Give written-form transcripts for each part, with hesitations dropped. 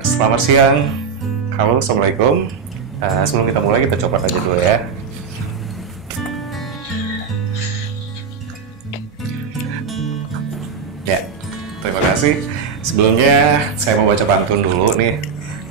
Selamat siang. Halo, Assalamualaikum. Sebelum kita mulai, kita coba aja dulu ya. Ya, terima kasih. Sebelumnya, saya mau baca pantun dulu nih.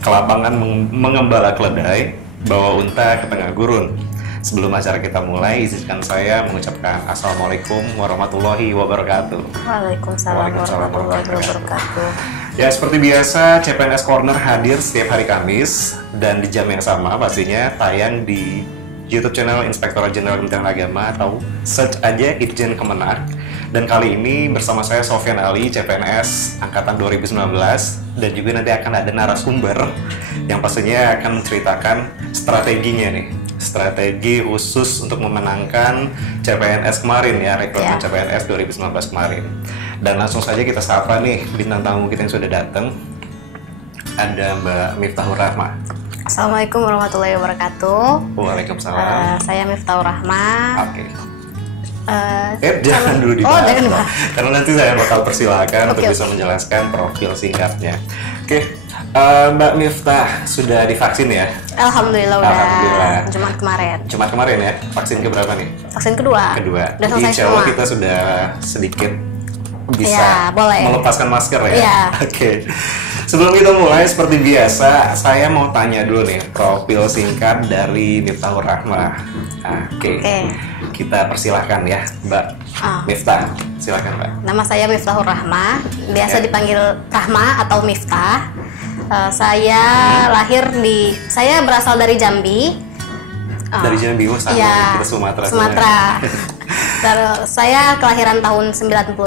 Kelapangan mengembala keledai, bawa unta ke tengah gurun. Sebelum acara kita mulai, izinkan saya mengucapkan Assalamualaikum warahmatullahi wabarakatuh. Waalaikumsalam warahmatullahi wabarakatuh. Ya, seperti biasa, CPNS Corner hadir setiap hari Kamis dan di jam yang sama pastinya tayang di YouTube channel Inspektorat Jenderal Kementerian Agama atau search aja Itjen Kemenak. Dan kali ini bersama saya Sofyan Ali, CPNS Angkatan 2019, dan juga nanti akan ada narasumber yang pastinya akan menceritakan strateginya nih. Strategi khusus untuk memenangkan CPNS kemarin ya, rekrutmen CPNS 2019 kemarin. Dan langsung saja kita sapa nih bintang tamu kita yang sudah datang. Ada Mbak Miftahur Rahmah. Assalamualaikum warahmatullahi wabarakatuh. Waalaikumsalam. Saya Miftahur Rahmah. Oke. Jangan dulu dibahas. Jangan dibahas. Karena nanti saya bakal persilakan untuk bisa menjelaskan profil singkatnya. Oke. Mbak Miftah sudah divaksin ya? Alhamdulillah udah. Alhamdulillah. Jumat kemarin Ya? Vaksin keberapa nih? Vaksin kedua. Udah selesai insya Allah semua. kita sudah sedikit bisa Ya, boleh. melepaskan masker ya? Iya. Oke. Sebelum kita mulai, seperti biasa, saya mau tanya dulu nih, profil singkat dari Miftahur Rahmah. Oke. Kita persilahkan ya, Mbak Miftah. Silakan, Mbak. Nama saya Miftahur Rahmah, biasa dipanggil Rahmah atau Miftah. Saya saya berasal dari Jambi. Dari Jambi, sama ya, kita Sumatera. Terus saya kelahiran tahun 96.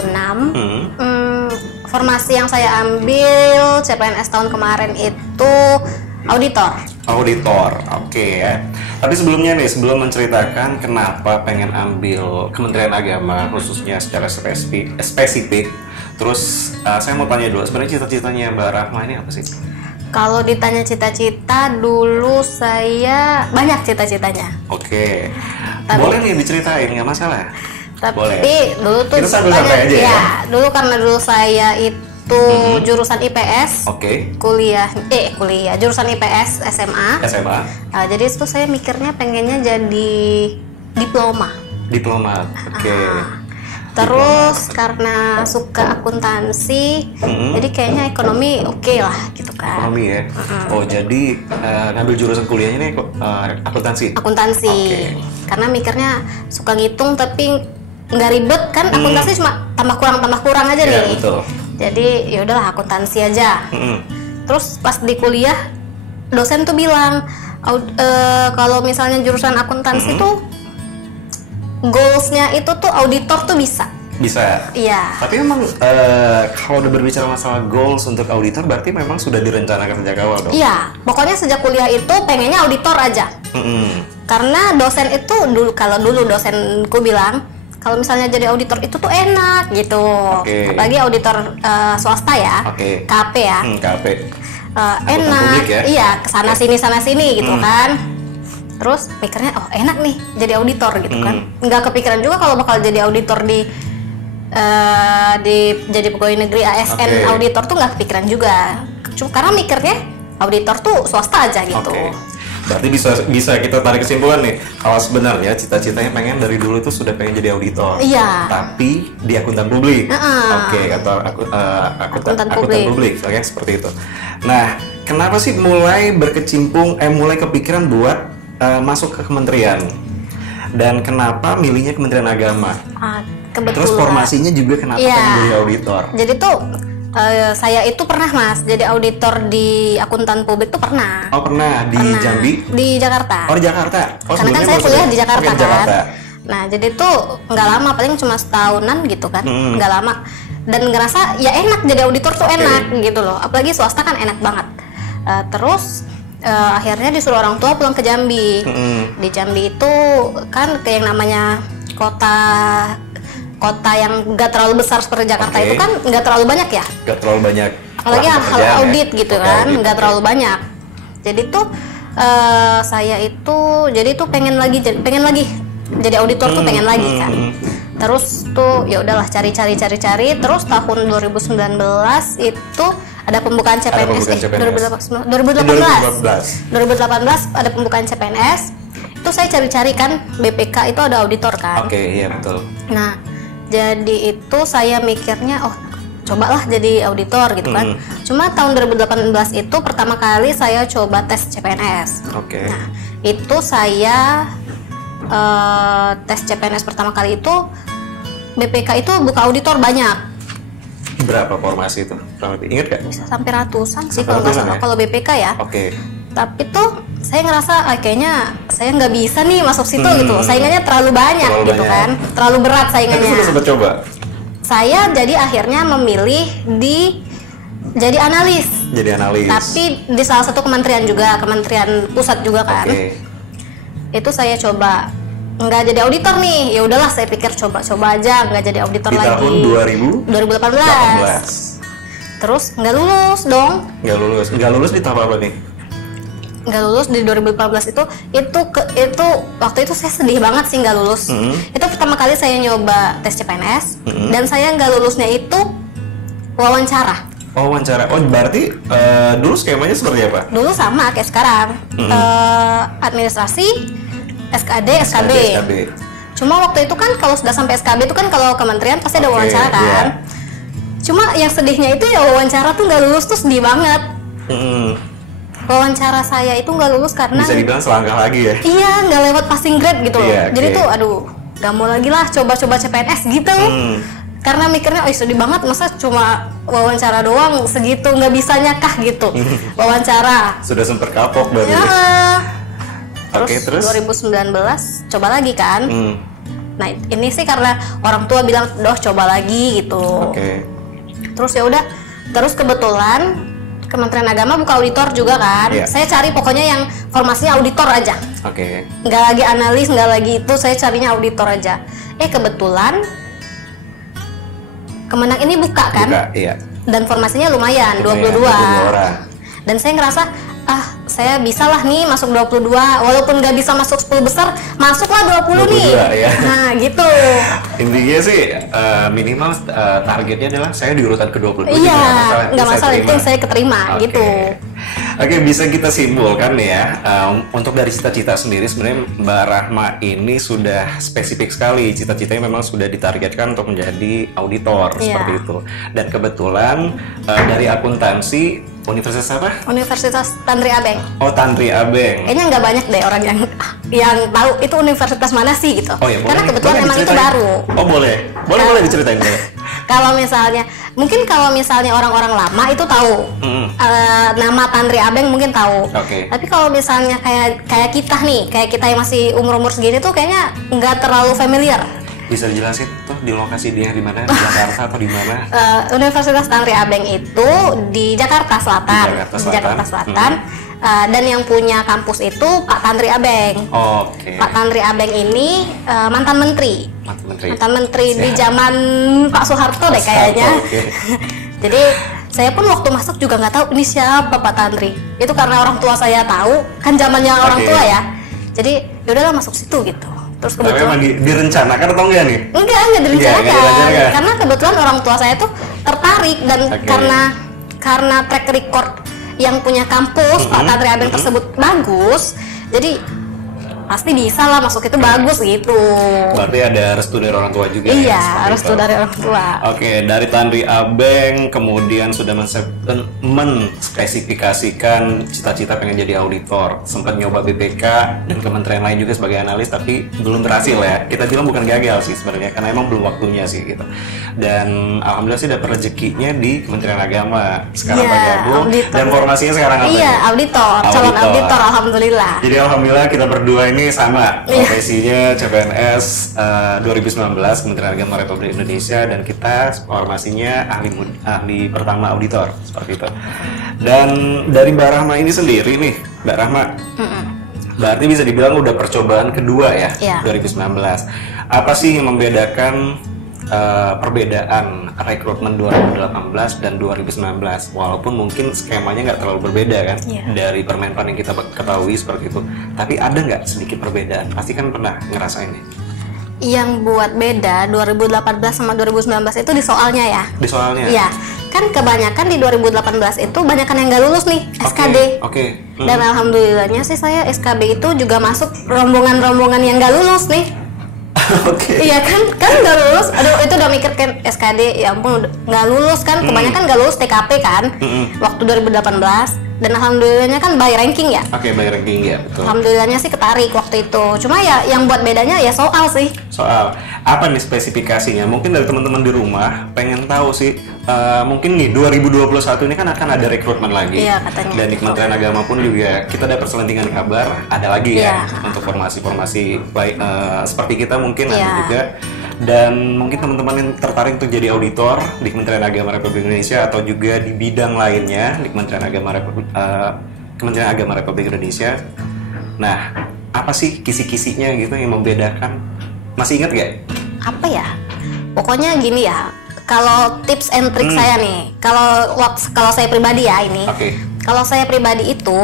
Formasi yang saya ambil CPNS tahun kemarin itu auditor. Oke ya. Tapi sebelumnya nih, sebelum menceritakan kenapa pengen ambil Kementerian Agama khususnya secara spesifik, terus saya mau tanya dulu, sebenarnya cita-citanya Mbak Rahmah ini apa sih? Kalau ditanya cita-cita, dulu saya banyak cita-citanya. Oke. Boleh nih diceritain, nggak masalah. Tapi boleh. Dulu tuh kita santai aja ya. Dulu karena dulu saya itu jurusan IPS. Oke. Kuliah jurusan IPS SMA. Nah, jadi itu saya mikirnya pengennya jadi diploma. Oke. Terus karena suka akuntansi, jadi kayaknya ekonomi oke lah gitu kan. Ekonomi ya. Oh, jadi ngambil jurusan kuliahnya nih akuntansi. Okay. Karena mikirnya suka ngitung tapi nggak ribet kan, akuntansi cuma tambah kurang aja nih. Ya, betul. Jadi ya udahlah akuntansi aja. Terus pas di kuliah dosen tuh bilang kalau misalnya jurusan akuntansi tuh goalsnya itu tuh auditor tuh bisa. Iya. Tapi memang kalau udah berbicara masalah goals untuk auditor, berarti memang sudah direncanakan sejak awal dong? Iya. Pokoknya sejak kuliah itu pengennya auditor aja. Karena dosen itu kalau dulu dosenku bilang kalau misalnya jadi auditor itu tuh enak gitu. Apalagi auditor swasta ya. KP ya. KP. Enak. Ya? Iya. Kesana sini gitu kan. Terus pikirnya enak nih jadi auditor gitu kan. Nggak kepikiran juga kalau bakal jadi auditor jadi pegawai negeri ASN. Auditor tuh nggak kepikiran juga. Karena mikirnya auditor tuh swasta aja gitu. Berarti bisa kita tarik kesimpulan nih, kalau sebenarnya cita-citanya pengen dari dulu tuh sudah pengen jadi auditor. Iya. Tapi di akuntan publik. Atau akuntan publik. Oke, seperti itu. Nah, kenapa sih mulai kepikiran buat masuk ke kementerian, dan kenapa milihnya Kementerian Agama? Kebetulan. Terus formasinya juga kenapa pengen jadi auditor? Jadi tuh saya itu pernah jadi auditor di akuntan publik tuh pernah. Pernah di Jambi? Di Jakarta. Di Jakarta. Karena kan saya kuliah di Jakarta kan. Nah jadi tuh nggak lama, paling cuma setahunan gitu kan, nggak lama. Dan ngerasa ya enak jadi auditor tuh enak gitu loh. Apalagi swasta kan enak banget. Terus akhirnya disuruh orang tua pulang ke Jambi. Di Jambi itu kan kayak yang namanya kota yang nggak terlalu besar seperti Jakarta itu kan nggak terlalu banyak ya. Nggak terlalu banyak. Apalagi hal audit gitu kan, nggak terlalu banyak. Jadi tuh saya itu pengen lagi jadi auditor tuh pengen lagi kan. Terus tuh ya udahlah cari terus tahun 2019 itu ada pembukaan CPNS, 2018 ada pembukaan CPNS. Itu saya cari-cari kan, BPK itu ada auditor kan. Oke, iya betul. Nah, jadi itu saya mikirnya, oh cobalah jadi auditor gitu kan. Cuma tahun 2018 itu pertama kali saya coba tes CPNS. Oke. Nah, itu saya tes CPNS pertama kali itu BPK itu buka auditor banyak. Berapa formasi itu? Ingat gak? Bisa sampai ratusan sih kalau nggak salah kalau BPK ya. Oke. Tapi tuh saya ngerasa kayaknya saya nggak bisa nih masuk situ gitu. Saingannya terlalu banyak gitu kan. Terlalu berat saingannya. Tapi sudah sempat coba? Saya jadi akhirnya memilih jadi analis. Jadi analis. Tapi di salah satu kementerian juga, kementerian pusat juga kan. Itu saya coba. Nggak jadi auditor nih. Ya udahlah saya pikir coba-coba aja nggak jadi auditor lagi. Di tahun 2018. Terus nggak lulus dong. Nggak lulus di tahap apa nih? Nggak lulus di 2014 itu waktu itu saya sedih banget sih nggak lulus. Itu pertama kali saya nyoba tes CPNS dan saya nggak lulusnya itu wawancara. Oh, wawancara. Oh, berarti dulu skemanya seperti apa? Dulu sama kayak sekarang. Administrasi, SKD, SKB. Cuma waktu itu kan kalau sudah sampai SKB itu kan kalau kementerian pasti ada wawancara kan. Yeah. Cuma yang sedihnya itu ya wawancara tuh nggak lulus tuh sedih banget. Wawancara saya itu nggak lulus karena bisa dibilang selangkah lagi ya. Iya, nggak lewat passing grade gitu. Jadi tuh aduh, nggak mau lagi lah coba-coba CPNS gitu. Karena mikirnya oh sedih banget, masa cuma wawancara doang segitu nggak bisanya kah gitu. Wawancara sudah sempat kapok berarti. Terus 2019 coba lagi kan. Nah ini sih karena orang tua bilang doh coba lagi gitu. Terus ya udah, terus kebetulan Kementerian Agama buka auditor juga kan. Saya cari pokoknya yang formasinya auditor aja. Nggak lagi analis, nggak lagi itu, saya carinya auditor aja. Kebetulan Kemenang ini buka kan. Dan formasinya lumayan, 22 orang. Dan saya ngerasa saya bisa lah nih masuk 22, walaupun nggak bisa masuk 10 besar, masuklah 20 nih. Nah gitu. Intinya sih minimal targetnya adalah saya di urutan ke-22. Iya, nggak masalah itu saya keterima gitu. Oke, bisa kita simpulkan ya, untuk dari cita-cita sendiri sebenarnya Mbak Rahma ini sudah spesifik sekali, cita-citanya memang sudah ditargetkan untuk menjadi auditor seperti itu. Dan kebetulan dari akuntansi Universitas apa? Universitas Tantri Abeng. Oh, Tantri Abeng. Kayaknya nggak banyak deh orang yang tahu itu universitas mana sih gitu. Oh, ya, karena kebetulan memang itu baru. Oh boleh diceritain boleh. Kalau misalnya orang-orang lama itu tahu nama Tantri Abeng mungkin tahu. Tapi kalau misalnya kayak kita nih, kayak kita yang masih umur segini tuh kayaknya nggak terlalu familiar. Bisa dijelasin tuh di lokasi dia di mana? Di Jakarta atau di mana? Universitas Tantri Abeng itu di Jakarta Selatan. Di Jakarta Selatan. Dan yang punya kampus itu Pak Tantri Abeng. Pak Tantri Abeng ini mantan menteri. Mantan menteri di zaman Pak Soeharto deh kayaknya. Jadi saya pun waktu masuk juga nggak tahu ini siapa Pak Tantri. Itu karena orang tua saya tahu, kan zamannya orang tua ya. Jadi yaudahlah masuk situ gitu. Terus kebetulan direncanakan atau enggak nih? Enggak direncanakan. Karena kebetulan orang tua saya tuh tertarik dan karena track record yang punya kampus Pak Tantri Abeng tersebut bagus, jadi pasti bisa lah masuk itu bagus gitu. Berarti ada restu dari orang tua juga. Iya, restu dari orang tua. Dari Tantri Abeng kemudian sudah menspesifikasikan cita-cita pengen jadi auditor, sempat nyoba BPK dan kementerian lain juga sebagai analis, tapi belum berhasil ya. Kita bilang bukan gagal sih sebenarnya, karena emang belum waktunya sih gitu. Dan alhamdulillah sih dapat rezekinya di Kementerian Agama. Sekarang bergabung dan formasinya sekarang apa? Auditor, calon auditor, alhamdulillah. Jadi alhamdulillah kita berdua ini sama profesinya CPNS 2019 Kementerian Agama Republik Indonesia, dan kita formasinya ahli pertama auditor seperti itu. Dan dari Mbak Rahma ini sendiri nih, Mbak Rahma, berarti bisa dibilang udah percobaan kedua ya, 2019. Apa sih yang membedakan perbedaan rekrutmen 2018 dan 2019, walaupun mungkin skemanya nggak terlalu berbeda kan dari Permenpan yang kita ketahui seperti itu, tapi ada nggak sedikit perbedaan? Pasti kan pernah ngerasain nih. Yang buat beda 2018 sama 2019 itu di soalnya ya. Di soalnya? Iya. kan kebanyakan di 2018 itu banyakan yang nggak lulus nih SKD. Oke. Dan alhamdulillahnya sih saya SKB itu juga masuk rombongan-rombongan yang nggak lulus nih. Oke. Iya kan nggak lulus. Aduh itu udah mikir kan SKD, ya ampun nggak lulus kan. Kebanyakan nggak lulus TKP kan. Waktu 2018. Dan alhamdulillahnya kan by ranking ya. Oke, by ranking ya, betul. Alhamdulillahnya sih ketarik waktu itu. Cuma ya yang buat bedanya ya soal sih. Soal apa nih spesifikasinya? Mungkin dari teman-teman di rumah pengen tahu sih. Mungkin nih 2021 ini kan akan ada rekrutmen lagi. Iya, katanya. Dan di Kementerian Agama pun juga kita dapat selentingan kabar ada lagi ya Iya. untuk formasi-formasi baik seperti kita mungkin ada Iya. juga. Dan mungkin teman-teman yang tertarik untuk jadi auditor di Kementerian Agama Republik Indonesia atau juga di bidang lainnya di Kementerian Agama Republik Indonesia. Nah, apa sih kisi-kisinya gitu yang membedakan? Masih ingat gak? Apa ya? Pokoknya gini ya. Kalau tips and trick saya nih, kalau saya pribadi ya ini. Oke. Kalau saya pribadi itu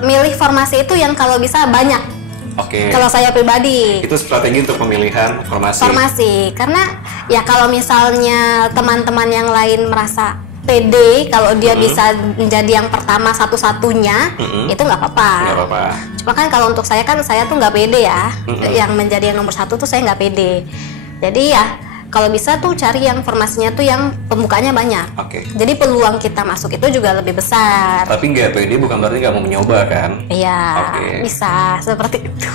milih formasi itu yang kalau bisa banyak. Oke. Kalau saya pribadi. Itu strategi untuk pemilihan formasi. Karena ya kalau misalnya teman-teman yang lain merasa pede kalau dia bisa menjadi yang pertama satu-satunya, itu nggak apa-apa. Nggak apa-apa. Cuma kan kalau untuk saya kan saya tuh nggak pede ya. Yang menjadi yang nomor satu tuh saya nggak pede. Jadi ya kalau bisa tuh cari yang formasinya tuh yang pembukanya banyak. Oke. Jadi peluang kita masuk itu juga lebih besar. Tapi nggak pede bukan berarti nggak mau mencoba kan? Iya, Oke. bisa seperti itu.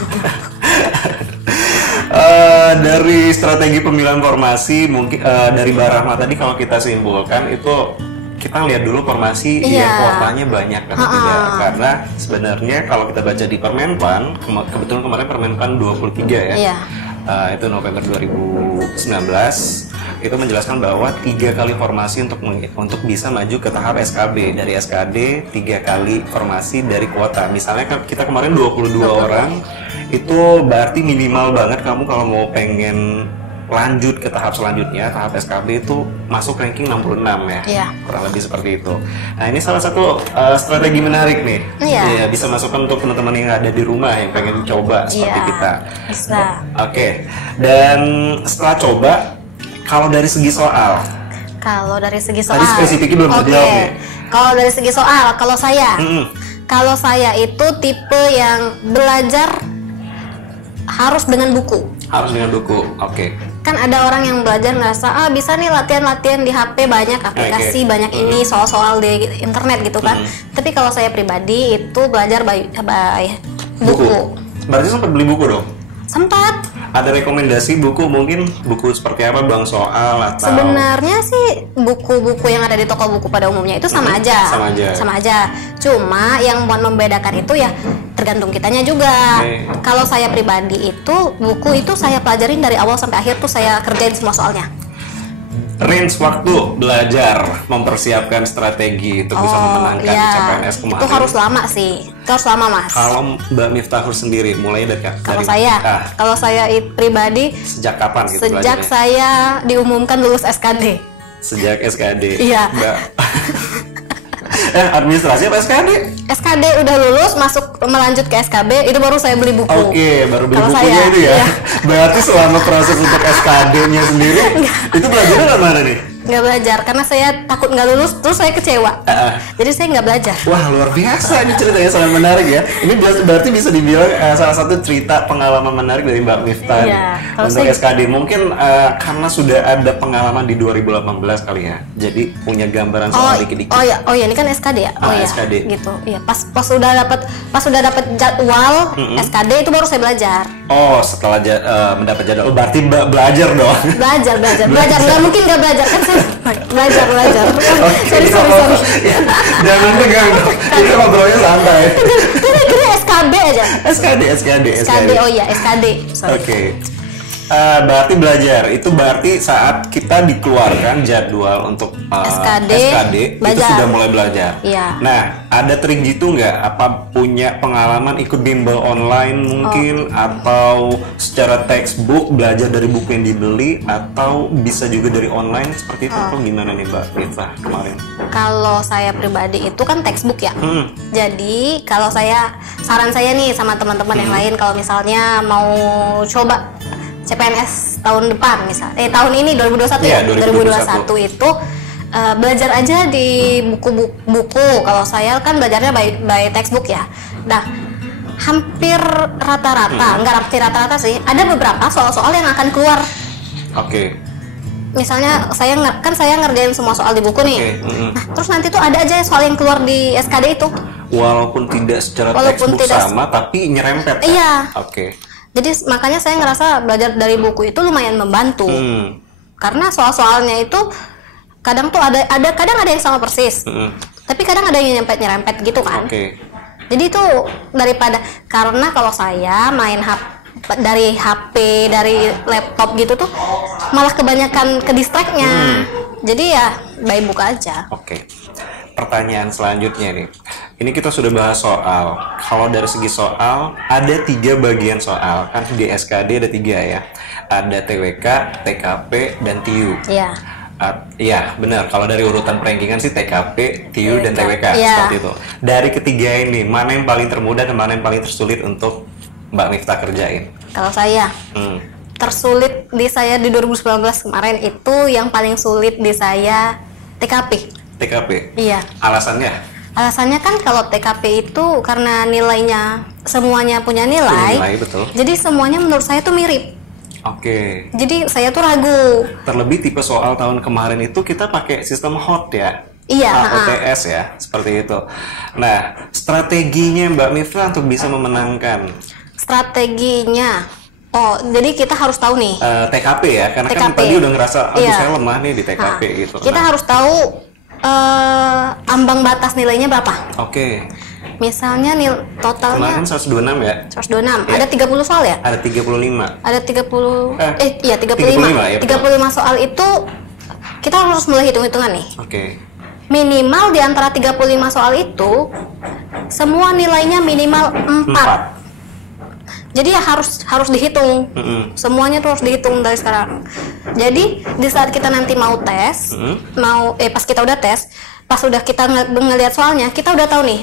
Dari strategi pemilihan formasi mungkin dari Mbak Rahma tadi kalau kita simpulkan itu kita lihat dulu formasi Iya. yang kuotanya banyak atau tidak, karena sebenarnya kalau kita baca di Permenpan kebetulan kemarin Permenpan 23 ya. Iya. Itu November 2019 itu menjelaskan bahwa 3 kali formasi untuk bisa maju ke tahap SKB. Dari SKD 3 kali formasi dari kuota. Misalnya kita kemarin 22 orang, itu berarti minimal banget kamu kalau mau pengen lanjut ke tahap selanjutnya, tahap SKB itu masuk ranking 66 ya. Iya. Kurang lebih seperti itu. Nah, ini salah satu strategi menarik nih. Iya. Ya, bisa masukkan untuk teman-teman yang ada di rumah yang pengen coba seperti Iya, kita. bisa. Oke. Dan setelah coba, kalau dari segi soal, Kalau dari segi soal. tadi spesifiknya belum Oke. terjawab nih. Kalau dari segi soal, Mm-mm. kalau saya itu tipe yang belajar harus dengan buku. Harus dengan buku. Oke. Kan ada orang yang belajar ngerasa bisa nih latihan-latihan di HP, banyak aplikasi, banyak ini soal-soal di internet gitu kan. Tapi kalau saya pribadi itu belajar by buku. Berarti sempat beli buku dong? Sempat. Ada rekomendasi buku, mungkin buku seperti apa, Bang Soal atau Sebenarnya sih buku-buku yang ada di toko buku pada umumnya itu sama aja. Sama aja. Cuma yang buat membedakan itu ya tergantung kitanya juga. Oke. Kalau saya pribadi itu buku itu saya pelajarin dari awal sampai akhir tuh saya kerjain semua soalnya. range waktu belajar mempersiapkan strategi untuk bisa memenangkan CPNS kemarin. Itu harus lama sih. Itu harus lama, Mas. Kalau Mbak Miftahur sendiri mulai dari Kalau saya pribadi sejak kapan gitu sejak belajarnya? saya diumumkan lulus SKD. Sejak SKD. Iya. Mbak. Administrasi apa SKD? SKD udah lulus, masuk melanjut ke SKB, itu baru saya beli buku. Oke, baru beli Kalau bukunya saya, itu ya. iya. Berarti selama proses untuk SKD-nya sendiri, itu belajarnya dari mana nih? Nggak belajar, karena saya takut nggak lulus, terus saya kecewa. Jadi saya nggak belajar. Wah, luar biasa ini ceritanya, sangat menarik ya. Ini berarti bisa dibilang salah satu cerita pengalaman menarik dari Mbak Miftah Iya, kalau untuk saya- SKD. Mungkin karena sudah ada pengalaman di 2018 kali ya, jadi punya gambaran soal dikit-dikit. Oh iya, ini kan SKD ya. Oh iya, SKD. gitu. Iya, pas sudah dapat jadwal SKD itu baru saya belajar. Oh, setelah mendapat jadwal, berarti Mbak belajar dong. Belajar. Nggak mungkin nggak belajar kan saya belajar. Sorry. Ya, jangan tegang dong. Itu ngobrolnya santai. Kira SKB aja. SKD. Oh iya, SKD. Sorry. Oke. Berarti belajar itu berarti saat kita dikeluarkan jadwal untuk SKD, itu belajar. sudah mulai belajar. Iya. Nah, ada trik gitu nggak? Apa punya pengalaman ikut bimbel online mungkin atau secara textbook belajar dari buku yang dibeli atau bisa juga dari online seperti itu? Atau gimana nih Mbak Rita kemarin? Kalau saya pribadi itu kan textbook ya. Jadi kalau saran saya nih sama teman-teman yang lain kalau misalnya mau coba CPNS tahun depan misalnya tahun ini 2021 Iya, ya 2021 itu belajar aja di buku-buku. Kalau saya kan belajarnya by textbook ya. Nah, hampir rata-rata, nggak hampir rata-rata sih, ada beberapa soal-soal yang akan keluar. Oke. Misalnya saya ngerjain semua soal di buku nih. Nah, terus nanti tuh ada aja soal yang keluar di SKD itu. Walaupun tidak secara textbook sama, tapi nyerempet. Iya. Oke. Jadi makanya saya ngerasa belajar dari buku itu lumayan membantu. Karena soal-soalnya itu kadang tuh kadang ada yang sama persis. Tapi kadang ada yang nyerempet gitu kan. Oke. Jadi itu karena kalau saya main dari HP, dari laptop gitu tuh malah kebanyakan ke distract-nya. Jadi ya by book aja. Oke. Pertanyaan selanjutnya nih. Ini kita sudah bahas soal. Kalau dari segi soal, ada 3 bagian soal. Kan di SKD ada 3 ya. Ada TWK, TKP, dan TIU. Iya. Iya, benar. Kalau dari urutan perankingan sih TKP, TIU, dan TWK seperti itu. Dari ketiga ini, mana yang paling termudah dan mana yang paling tersulit untuk Mbak Miftah kerjain? Kalau saya, tersulit di saya di 2019 kemarin itu yang paling sulit di saya TKP. TKP? Iya. Alasannya? Alasannya kan kalau TKP itu karena nilainya semuanya punya nilai, betul. Jadi semuanya menurut saya tuh mirip. Oke. Jadi saya tuh ragu. Terlebih tipe soal tahun kemarin itu kita pakai sistem hot ya. Iya. OTS ya, seperti itu. Nah, strateginya Mbak Miftah untuk bisa memenangkan? Strateginya, jadi kita harus tahu nih. TKP ya, karena TKP. Kan tadi udah ngerasa, saya lemah nih di TKP gitu. Kita harus tahu ambang batas nilainya berapa. Oke. Misalnya totalnya kemarin 126 ya? 126. Ya. Ada 30 soal ya? Ada 35. Ada 30. 35 ya, 35 soal itu kita harus mulai hitung-hitungan nih. Oke. Minimal di antara 35 soal itu semua nilainya minimal 4. Jadi ya harus dihitung. Semuanya tuh harus dihitung dari sekarang. Jadi di saat kita nanti mau tes, pas kita udah tes, pas udah kita ngelihat soalnya, kita udah tahu nih.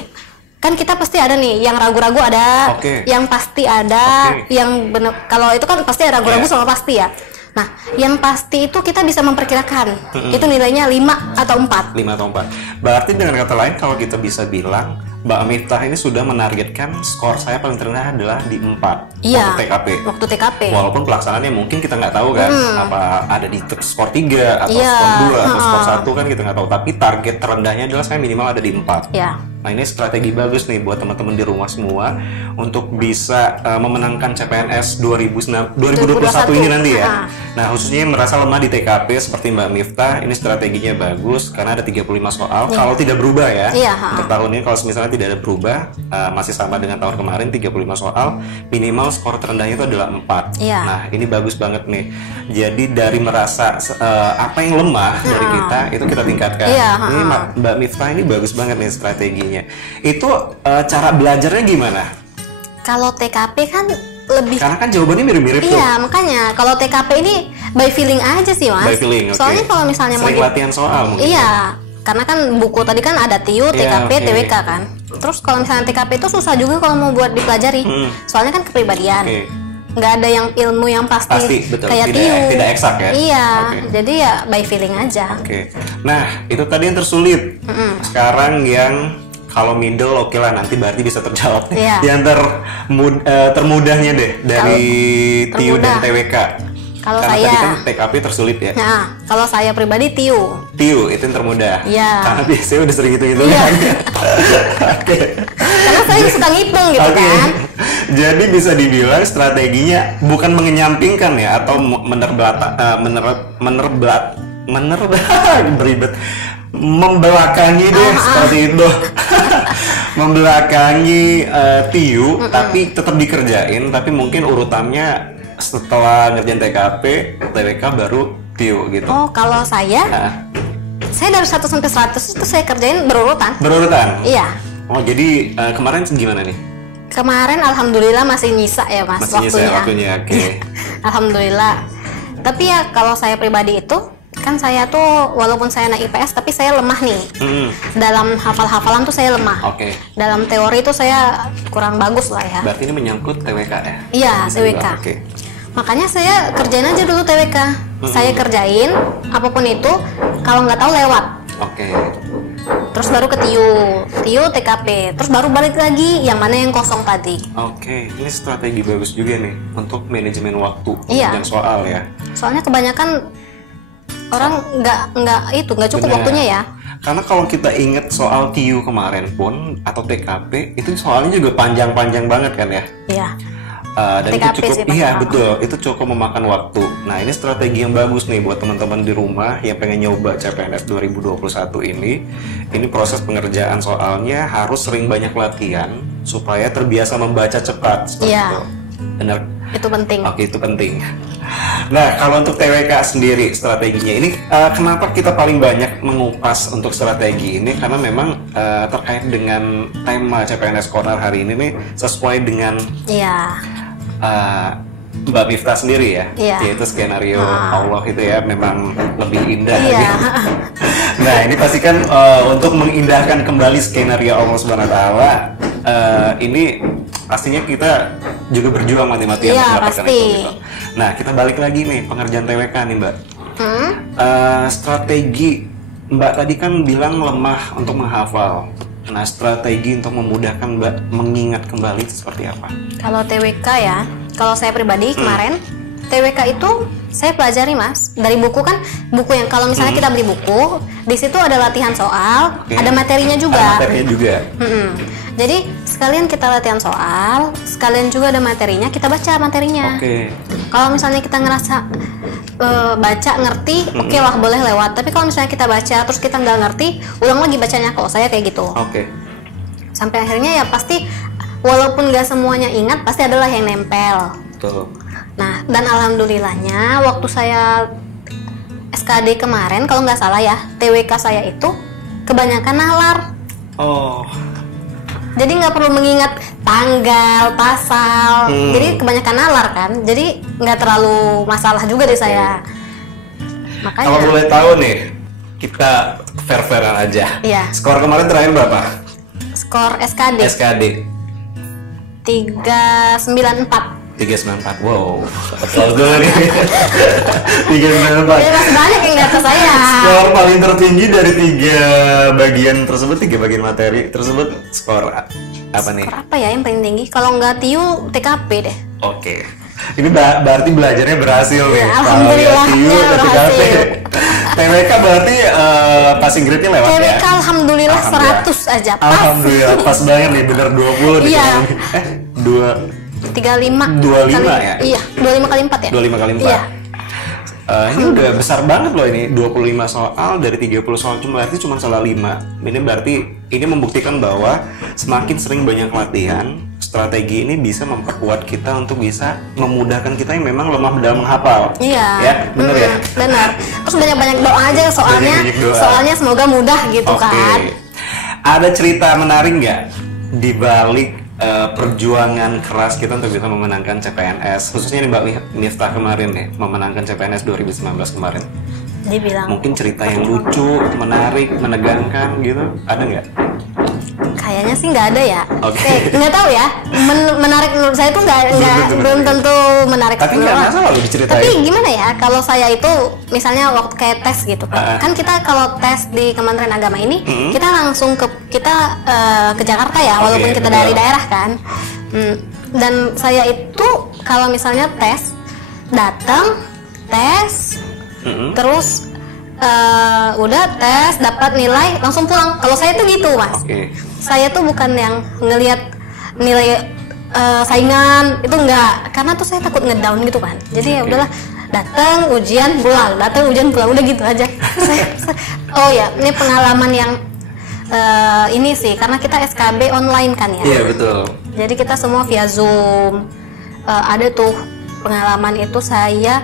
Kan kita pasti ada nih yang ragu-ragu ada, yang pasti ada, yang bener. Kalau itu kan pasti ragu-ragu sama pasti ya. Nah, yang pasti itu kita bisa memperkirakan itu nilainya 5 atau 4. 5 atau 4. Berarti dengan kata lain kalau kita bisa bilang Mbak Miftah ini sudah menargetkan skor saya paling terendah adalah di 4 waktu TKP. Walaupun pelaksanaannya mungkin kita nggak tahu kan, apa ada di skor 3 atau skor 2 atau skor 1 kan kita nggak tahu. Tapi target terendahnya adalah saya minimal ada di 4. Nah, ini strategi bagus nih buat teman-teman di rumah semua untuk bisa memenangkan CPNS 2021 ini nanti ya. Nah, khususnya yang merasa lemah di TKP seperti Mbak Miftah, ini strateginya bagus karena ada 35 soal. Kalau tidak berubah ya, untuk tahun ini kalau misalnya tidak ada berubah, masih sama dengan tahun kemarin 35 soal, minimal skor terendahnya itu adalah 4. Nah, ini bagus banget nih. Jadi dari merasa apa yang lemah dari kita, itu kita tingkatkan. Ini Mbak Miftah ini bagus banget nih strateginya. Itu cara belajarnya gimana? Kalau TKP kan lebih, karena kan jawabannya mirip-mirip tuh. Iya, makanya kalau TKP ini by feeling aja sih, Mas. By feeling, Soalnya kalau misalnya sering latihan soal mungkin. Iya, karena kan buku tadi kan ada TIU, TKP, TWK kan. Terus kalau misalnya TKP itu susah juga kalau mau buat dipelajari. Soalnya kan kepribadian. Nggak ada yang ilmu yang pasti betul. Kayak tidak eksak ya. Iya, jadi ya by feeling aja. Nah, itu tadi yang tersulit. Sekarang yang kalau middle oke lah, nanti berarti bisa terjawab. Yang termudahnya deh dari TIU dan TWK. Kalau karena saya tadi kan TKP tersulit ya. Nah, kalau saya pribadi TIU itu yang termudah. Karena biasanya udah sering gitu-gitu kan. Karena saya suka ngitung gitu kan. Jadi bisa dibilang strateginya bukan mengenyampingkan ya, atau membelakangi deh seperti itu. Membelakangi TIU, tapi tetap dikerjain, tapi mungkin urutannya setelah ngerjain TKP, TWK baru TIU gitu. Oh, kalau saya dari 1 sampai 100 itu saya kerjain berurutan. Berurutan? Iya. Oh, jadi kemarin gimana nih? Kemarin alhamdulillah masih nyisa ya, Mas, masih waktunya. Oke. Alhamdulillah. Tapi ya kalau saya pribadi itu kan saya tuh walaupun saya anak IPS tapi saya lemah nih. Dalam hafal-hafalan tuh saya lemah. Dalam teori tuh saya kurang bagus lah ya. Berarti ini menyangkut TWK ya? Iya, TWK. Makanya saya kerjain aja dulu TWK. Saya kerjain apapun itu, kalau nggak tahu lewat. Oke. Terus baru ke TIU TKP, terus baru balik lagi yang mana yang kosong tadi. Oke, ini strategi bagus juga nih untuk manajemen waktu Iya. dan soal ya. Soalnya kebanyakan orang nggak cukup Bener. waktunya ya. Karena kalau kita ingat soal TIU kemarin pun atau TKP itu soalnya juga panjang-panjang banget kan ya. Iya. Dan TKP itu cukup, sih, iya pasti. betul, itu cukup memakan waktu. Nah ini strategi yang bagus nih buat teman-teman di rumah yang pengen nyoba CPNS 2021 ini. Ini proses pengerjaan soalnya harus sering banyak latihan supaya terbiasa membaca cepat. Seperti Iya. itu. Benar. Itu penting. Oke, itu penting. Nah, kalau untuk TWK sendiri strateginya ini kenapa kita paling banyak mengupas untuk strategi ini? Karena memang terkait dengan tema CPNS Corner hari ini nih sesuai dengan Iya. Mbak Miftah sendiri ya, Iya. yaitu skenario Allah itu ya memang lebih indah. Iya. gitu. Nah, ini pasti kan untuk mengindahkan kembali skenario Allah Subhanahu Wa Taala, ini pastinya kita juga berjuang mati-matian Iya, untuk mendapatkan pasti. itu. Gitu. Nah, kita balik lagi nih pengerjaan TWK nih Mbak. Strategi Mbak tadi kan bilang lemah untuk menghafal. Nah, strategi untuk memudahkan Mbak mengingat kembali itu seperti apa? Kalau TWK ya, kalau saya pribadi kemarin TWK itu saya pelajari Mas dari buku kan, buku yang kalau misalnya kita beli buku di situ ada latihan soal, Oke. ada materinya juga. Ada materinya juga. Jadi sekalian kita latihan soal, sekalian juga ada materinya, kita baca materinya. Oke. Kalau misalnya kita ngerasa baca ngerti, oke lah boleh lewat. Tapi kalau misalnya kita baca terus kita nggak ngerti, ulang lagi bacanya. Kalau saya kayak gitu. Oke. Sampai akhirnya ya pasti walaupun nggak semuanya ingat, pasti adalah yang nempel. Betul. Nah, dan alhamdulillahnya waktu saya SKD kemarin kalau nggak salah ya, TWK saya itu kebanyakan nalar. Oh. Jadi nggak perlu mengingat tanggal, pasal. Jadi kebanyakan nalar kan. Jadi nggak terlalu masalah juga di saya. Makanya. Kalau boleh tahu nih, kita fair-fairan aja. Iya. Skor kemarin terakhir berapa? Skor SKD SKD 394. 394. Wow. Betul dulu nih. 394. Jadi masih banyak yang di atas saya. Skor paling tertinggi dari 3 bagian tersebut, 3 bagian materi tersebut skor apa nih? Skor apa ya yang paling tinggi? Kalau nggak TIU TKP deh. Oke. Ini berarti belajarnya berhasil nih. Ya, Kalau alhamdulillahnya TIU, berhasil. TWK berarti passing grade-nya lewat ya? TWK alhamdulillah 100 aja pas. Alhamdulillah pas banget nih, bener 20 nih. Iya. 25 35 ya? Iya, 25 kali 4 ya? 25 kali 4. Iya. Ini udah besar banget loh ini, 25 soal dari 30 soal cuma berarti cuma salah 5. Ini berarti ini membuktikan bahwa semakin sering banyak latihan, strategi ini bisa memperkuat kita untuk bisa memudahkan kita yang memang lemah dalam menghafal. Iya. Ya, bener ya? Benar. Terus banyak-banyak doa aja soalnya. Banyak-banyak doa. Soalnya semoga mudah gitu Oke. kan. Ada cerita menarik nggak di balik perjuangan keras kita untuk bisa memenangkan CPNS, khususnya nih Mbak Miftah kemarin nih, memenangkan CPNS 2019 kemarin. Dibilang Mungkin cerita yang lucu, menarik, menegangkan gitu, ada nggak? kayaknya sih nggak ada ya. Oke. Nggak tahu ya. Menarik menurut saya tuh belum tentu menarik. Tapi nggak masalah loh diceritain. Tapi gimana ya, kalau saya itu misalnya waktu kayak tes gitu kan kita kalau tes di Kementerian Agama ini kita langsung ke Jakarta ya, Oke, walaupun kita betul. dari daerah kan. Dan saya itu kalau misalnya tes datang tes terus udah tes dapat nilai langsung pulang. Kalau saya tuh gitu Mas. Oke. Saya tuh bukan yang ngelihat nilai saingan itu enggak, karena tuh saya takut ngedown gitu kan. Jadi ya udahlah, datang ujian pulang, udah gitu aja. Oh ya, ini pengalaman yang ini sih karena kita SKB online kan ya. Iya betul. Jadi kita semua via Zoom. Ada tuh pengalaman itu saya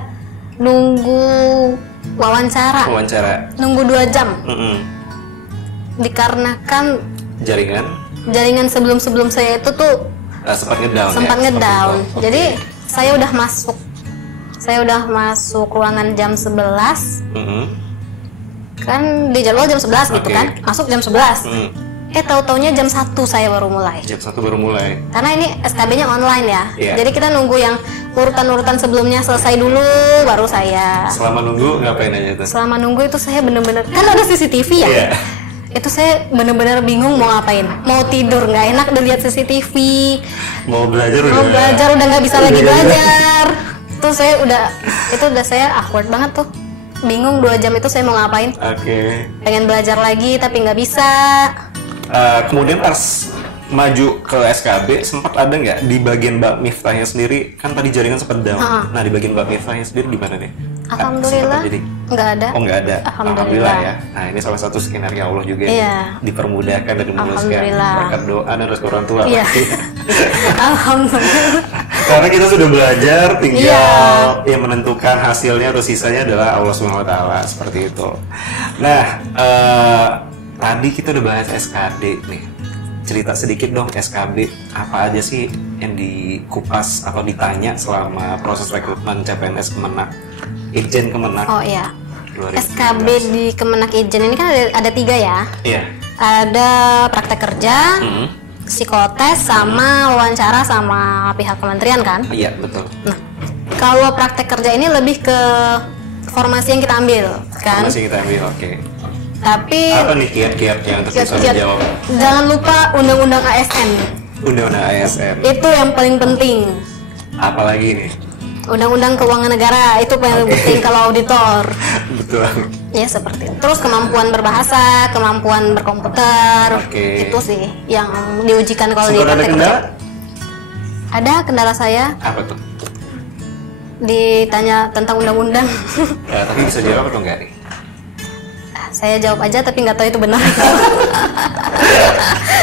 nunggu wawancara nunggu 2 jam. Dikarenakan jaringan sebelum saya itu tuh sempat ngedown. Jadi saya udah masuk ruangan jam 11. Kan di jadwal jam 11 gitu kan, masuk jam 11. Tahu-taunya jam 1 saya baru mulai. Jam 1 baru mulai. Karena ini SKB-nya online ya. Iya. Jadi kita nunggu yang urutan-urutan sebelumnya selesai dulu baru saya. Selama nunggu ngapain aja tuh? Selama nunggu itu saya bener-bener, kan ada CCTV ya. Iya. Itu saya bener-bener bingung mau ngapain. Mau tidur nggak enak udah lihat CCTV. Mau belajar udah nggak bisa lagi belajar. Itu saya awkward banget tuh. Bingung 2 jam itu saya mau ngapain. Oke. Pengen belajar lagi tapi nggak bisa. Kemudian pas maju ke SKB sempat ada nggak di bagian Mbak Miftahnya sendiri, kan tadi jaringan sempat down. Nah di bagian Mbak Miftahnya sendiri di mana nih? Alhamdulillah nggak ada. Oh nggak ada. Alhamdulillah Ya. Nah ini salah satu skenario Allah juga Iya. dipermudahkan dan dimuluskan berkat doa dan restu orang tua. Iya. Alhamdulillah. Karena kita sudah belajar, tinggal yang menentukan hasilnya atau sisanya adalah Allah Subhanahu Wa Taala, seperti itu. Nah tadi kita udah bahas SKD nih. Cerita sedikit dong SKB, apa aja sih yang dikupas atau ditanya selama proses rekrutmen CPNS Kemenak, Itjen Kemenak? Oh iya. 2019. SKB di Kemenak Itjen ini kan ada 3 ya. Iya. Ada praktek kerja, psikotes, sama wawancara sama pihak kementerian kan? Iya betul. Nah, kalau praktek kerja ini lebih ke formasi yang kita ambil kan? Formasi kita ambil, oke. Tapi apa nih kiat-kiatnya untuk bisa menjawab? Jangan lupa undang-undang ASN. Undang-undang ASN. Itu yang paling penting. Apalagi nih? Undang-undang keuangan negara itu paling penting kalau auditor. Betul. Ya seperti itu. Terus kemampuan berbahasa, kemampuan berkomputer. Itu sih yang diujikan kalau di praktek kerja. Ada kendala saya. Apa tuh? Ditanya tentang undang-undang. Ya, tapi bisa jawab atau enggak nih? Saya jawab aja tapi nggak tahu itu benar.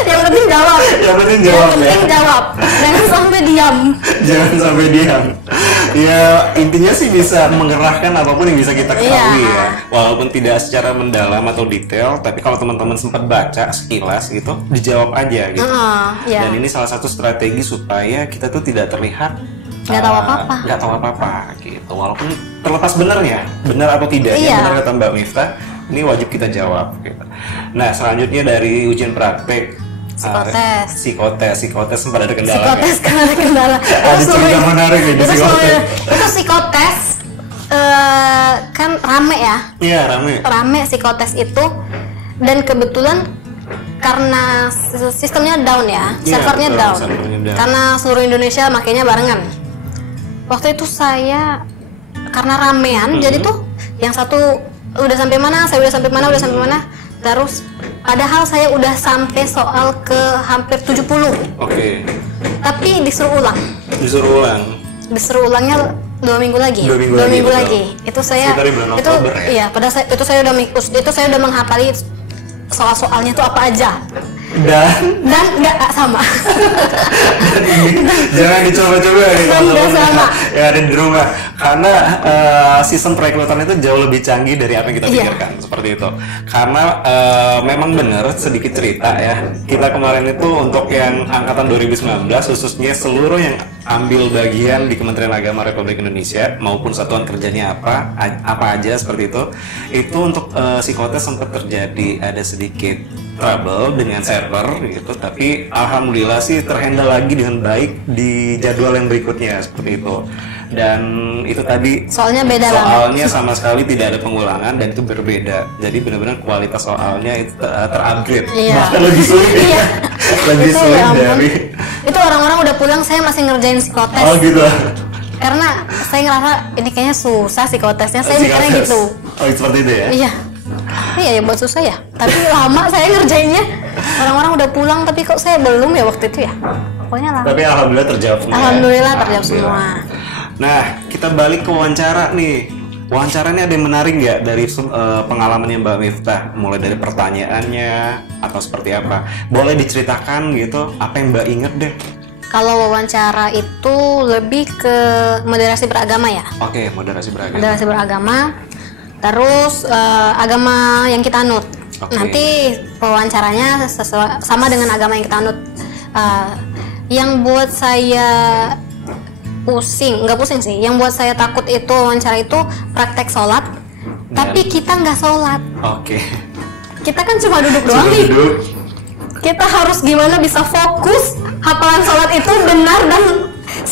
Yang penting jawab. Yang penting jawab. Yang penting jawab. Jangan sampai diam. Jangan sampai diam. Ya intinya sih bisa mengerahkan apapun yang bisa kita ketahui ya. Walaupun tidak secara mendalam atau detail, tapi kalau teman-teman sempat baca sekilas gitu, dijawab aja gitu. Dan ini salah satu strategi supaya kita tuh tidak terlihat nggak tahu apa-apa gitu. Walaupun terlepas benar atau tidaknya, benar kata Mbak Miftah, ini wajib kita jawab gitu. Nah selanjutnya dari ujian praktek psikotes sempat ada kendala. Ada cerita menarik nih di psikotes. Itu psikotes kan rame ya? Iya rame psikotes itu, dan kebetulan karena sistemnya down ya, servernya down. Karena seluruh Indonesia makanya barengan. Waktu itu saya karena ramean, jadi tuh yang satu udah sampai mana, saya udah sampai mana, terus padahal saya udah sampai soal ke hampir 70. Oke. Tapi disuruh ulangnya 2 minggu lagi. 2 minggu lagi. Itu saya pada saat itu saya udah menghafali soal-soalnya itu apa aja. Dan nggak sama. Jangan dicoba-coba nih teman-teman yang ada di rumah, karena sistem perekrutan itu jauh lebih canggih dari apa yang kita pikirkan. Seperti itu. Karena memang benar, sedikit cerita ya, kita kemarin itu untuk yang angkatan 2019 khususnya seluruh yang ambil bagian di Kementerian Agama Republik Indonesia maupun satuan kerjanya apa aja seperti itu untuk psikotes sempat terjadi ada sedikit trouble dengan server gitu, tapi alhamdulillah sih terhandle lagi dengan baik di jadwal yang berikutnya seperti itu. Dan itu tadi soalnya sama sekali tidak ada pengulangan dan itu berbeda, jadi benar-benar kualitas soalnya itu terupgrade, bahkan lebih sulit. Lebih sulit dari itu. Orang-orang udah pulang, saya masih ngerjain psikotes. Oh gitu. Karena saya ngerasa ini kayaknya susah psikotesnya, saya mikirnya gitu. Oh seperti itu ya? Iya buat susah ya, tapi lama saya ngerjainnya. Orang-orang udah pulang tapi kok saya belum ya waktu itu ya. Pokoknya lama. Tapi alhamdulillah terjawab semua. Alhamdulillah terjawab semua. Nah kita balik ke wawancara nih. Wawancara ini ada yang menarik nggak dari pengalamannya Mbak Miftah? Mulai dari pertanyaannya atau seperti apa? Boleh diceritakan gitu apa yang Mbak inget deh? Kalau wawancara itu lebih ke moderasi beragama ya. Oke, moderasi beragama. Moderasi beragama. Terus agama yang kita anut. Nanti pewawancaranya sama dengan agama yang kita anut. Yang buat saya nggak pusing sih. Yang buat saya takut itu wawancara itu praktek sholat, tapi kita nggak sholat. Oke. Kita kan cuma duduk doang nih. Kita harus gimana bisa fokus hafalan sholat itu benar dan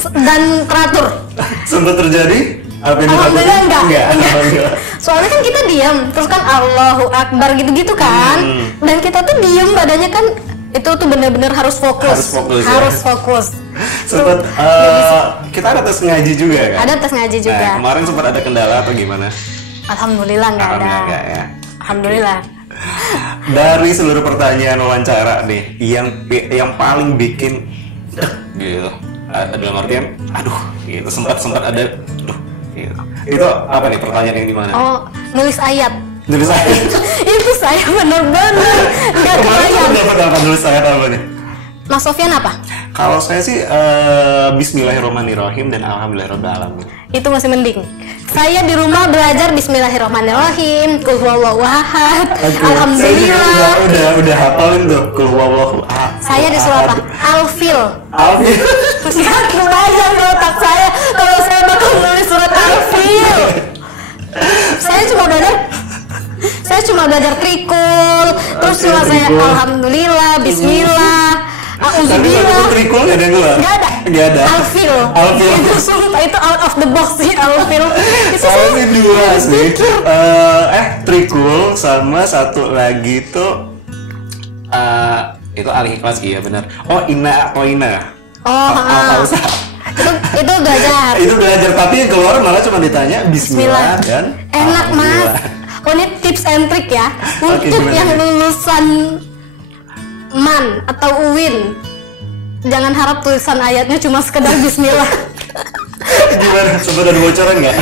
dan teratur. Sempat terjadi? Apa yang Alhamdulillah enggak. Enggak. Soalnya kan kita diam, terus kan Allahu Akbar gitu-gitu kan. Dan kita tuh diam, badannya kan itu tuh bener-bener harus fokus. Harus fokus. Sempat kita ada tes ngaji juga kan? Ada tes ngaji juga. Nah, kemarin sempat ada kendala atau gimana? Alhamdulillah enggak ada. Enggak ya. Alhamdulillah. Dari seluruh pertanyaan wawancara nih, yang paling bikin gitu, dalam artian, aduh, gitu sempat ada, aduh, gitu. Itu apa nih pertanyaan yang di mana? Oh, nulis ayat. Nulis ayat. Itu saya bener-bener nggak kebayang. Dapat apa nulis ayat apa nih? Mas Sofyan apa? Kalau saya sih Bismillahirrahmanirrahim dan Alhamdulillahirobbilalamin. Itu masih mending. Saya di rumah belajar Bismillahirrahmanirrahim, Qul huwallahu ahad, Alhamdulillah. Udah hafalin tuh Qul huwallahu ahad. Saya disuruh apa? Alfil. Alfil. Nggak kebayang di otak saya kalau saya bakal nulis surat Alfil. Saya cuma belajar trikul, terus cuma saya Alhamdulillah, Bismillah, Auzubillah. Trikul nggak ada yang keluar? Nggak ada. Alfil. Itu sumpah itu out of the box sih Alfil. Itu saya sih dua sih. Trikul sama satu lagi tuh itu Al-Ikhlas, iya benar. Oh, Inna atau Ina. Itu belajar. Itu belajar, tapi yang keluar malah cuma ditanya Bismillah dan enak mas. Oh, ini tips and trick ya untuk yang lulusan MAN atau UIN. Jangan harap tulisan ayatnya cuma sekedar Bismillah. Gimana? Coba ada bocoran nggak?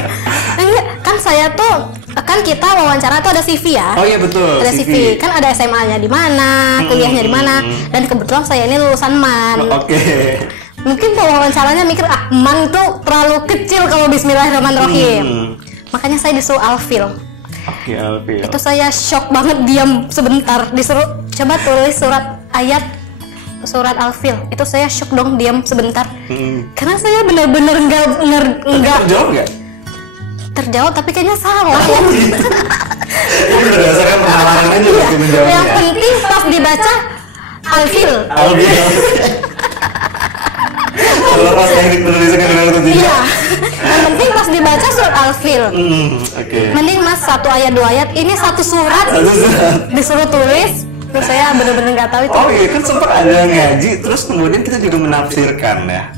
Enggak, kan saya tuh kan kita wawancara tuh ada CV ya. Oh iya betul. Ada CV. Kan ada SMA-nya di mana, kuliahnya di mana, dan kebetulan saya ini lulusan MAN. Oke. Mungkin wawancaranya mikir MAN tuh terlalu kecil kalau Bismillahirrahmanirrahim. Makanya saya disuruh Alfil. Oke, Alfil. Itu saya shock banget, diam sebentar, disuruh coba tulis surat ayat surat Alfil. Itu saya shock dong, diam sebentar. Karena saya benar-benar enggak terjawab nggak? Terjawab tapi kayaknya salah. Ini berdasarkan pengalaman aja waktu menjawabnya. Yang penting pas dibaca Alfil. Kalau pas teknik penulisan kan benar tuh. Iya. Yang penting pas dibaca surat Alfil. Oke. Mending mas satu ayat dua ayat, ini satu surat. Disuruh tulis. Terus saya benar-benar nggak tahu itu. Oh iya, kan sempat ada ngaji, terus kemudian kita juga menafsirkan ya,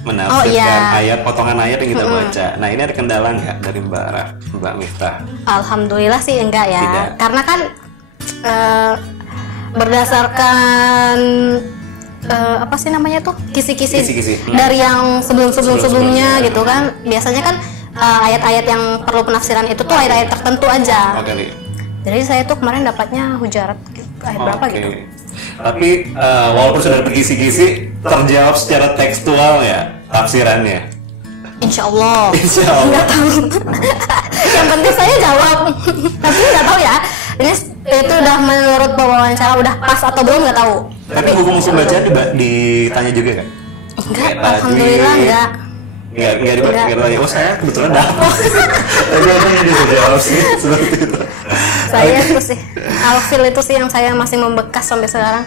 ayat, potongan ayat yang kita baca. Nah ini ada kendala nggak dari Mbak Miftah? Alhamdulillah sih enggak ya. Tidak. Karena kan berdasarkan apa sih namanya tuh kisi-kisi. Dari yang sebelumnya gitu kan. Biasanya kan ayat-ayat yang perlu penafsiran itu tuh ayat-ayat tertentu aja. Oke. Jadi saya tuh kemarin dapatnya Hujarat ayat berapa gitu. Tapi walaupun sudah berkisi-kisi, terjawab secara tekstual ya tafsirannya. Insya Allah. Nggak tahu. Yang penting saya jawab. Tapi nggak tahu ya. Ini itu udah menurut wawancara udah pas atau belum nggak tahu. Tapi hukum bacaan ditanya juga kan? Enggak, alhamdulillah enggak. Enggak ditanya. Oh saya kebetulan dapat. Tapi aku bisa jawab sih seperti itu. Saya itu sih Alfil itu sih yang saya masih membekas sampai sekarang.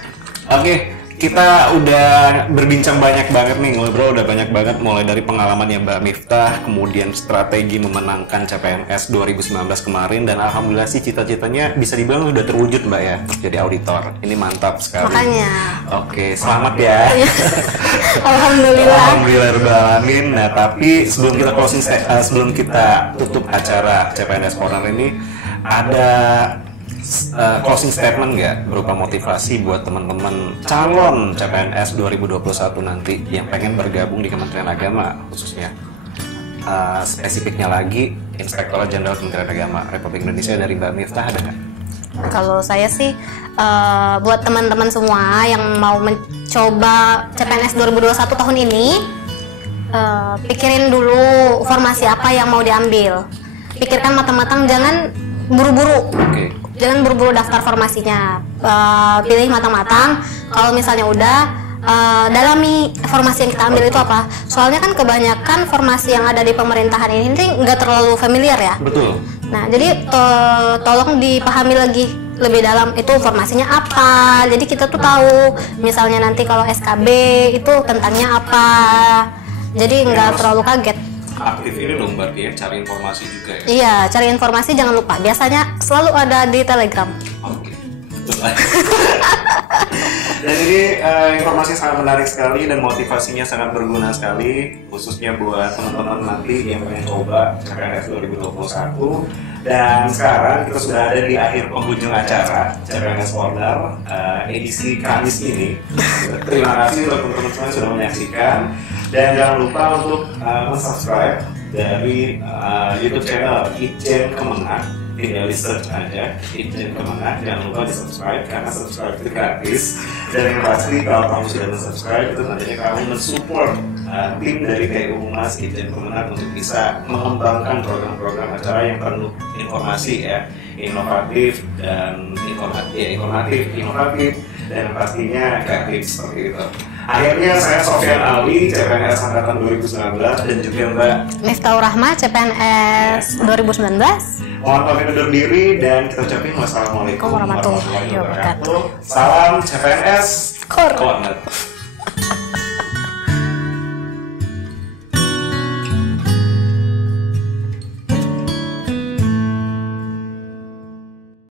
Oke, kita udah berbincang banyak banget nih, ngobrol udah banyak banget, mulai dari pengalamannya Mbak Miftah, kemudian strategi memenangkan CPNS 2019 kemarin, dan alhamdulillah sih cita-citanya bisa dibilang udah terwujud Mbak ya, jadi auditor. Ini mantap sekali. Makanya. Oke, selamat ya. Alhamdulillah. Alhamdulillahirobbilalamin. Nah, tapi sebelum kita sebelum kita tutup acara CPNS Corner ini, ada closing statement nggak berupa motivasi buat teman-teman calon CPNS 2021 nanti yang pengen bergabung di Kementerian Agama, khususnya spesifiknya lagi Inspektorat Jenderal Kementerian Agama Republik Indonesia, dari Mbak Miftah ada nggak? Kalau saya sih buat teman-teman semua yang mau mencoba CPNS 2021 tahun ini, pikirin dulu formasi apa yang mau diambil, pikirkan matang-matang, jangan buru-buru. Jangan buru-buru daftar formasinya, pilih matang-matang. Kalau misalnya udah dalami formasi yang kita ambil itu apa. Soalnya kan kebanyakan formasi yang ada di pemerintahan ini nggak terlalu familiar ya. Betul. Nah jadi tolong dipahami lagi lebih dalam itu formasinya apa. Jadi kita tuh tahu misalnya nanti kalau SKB itu tentangnya apa. Jadi nggak terlalu kaget. Aktif ini dong berarti ya, cari informasi juga ya? Iya, cari informasi jangan lupa. Biasanya selalu ada di Telegram. Oke. Dan ini informasi sangat menarik sekali dan motivasinya sangat berguna sekali, khususnya buat teman-teman nanti yang pengen coba CPNS 2021. Dan sekarang kita sudah ada di akhir penghujung acara CPNS Corner edisi Kamis ini. Terima kasih untuk teman-teman semua yang sudah menyaksikan, dan jangan lupa untuk subscribe dari YouTube channel Itjen Kemenang. Tinggal di search aja Itjen Kemenang, jangan lupa di subscribe karena subscribe itu gratis. Dan yang pasti kalau kamu sudah subscribe itu nantinya kamu mensupport tim dari TU Humas Itjen Kemenang untuk bisa mengembangkan program-program acara yang penuh informasi ya, inovatif dan pastinya kreatif seperti itu. Akhirnya saya Sofyan Ali, CPNS Angkatan 2019, dan juga Mbak Miftahur Rahma, CPNS 2019. Mohon pamit undur diri dan kita ucapin wassalamualaikum warahmatullahi wabarakatuh. Salam CPNS Corner.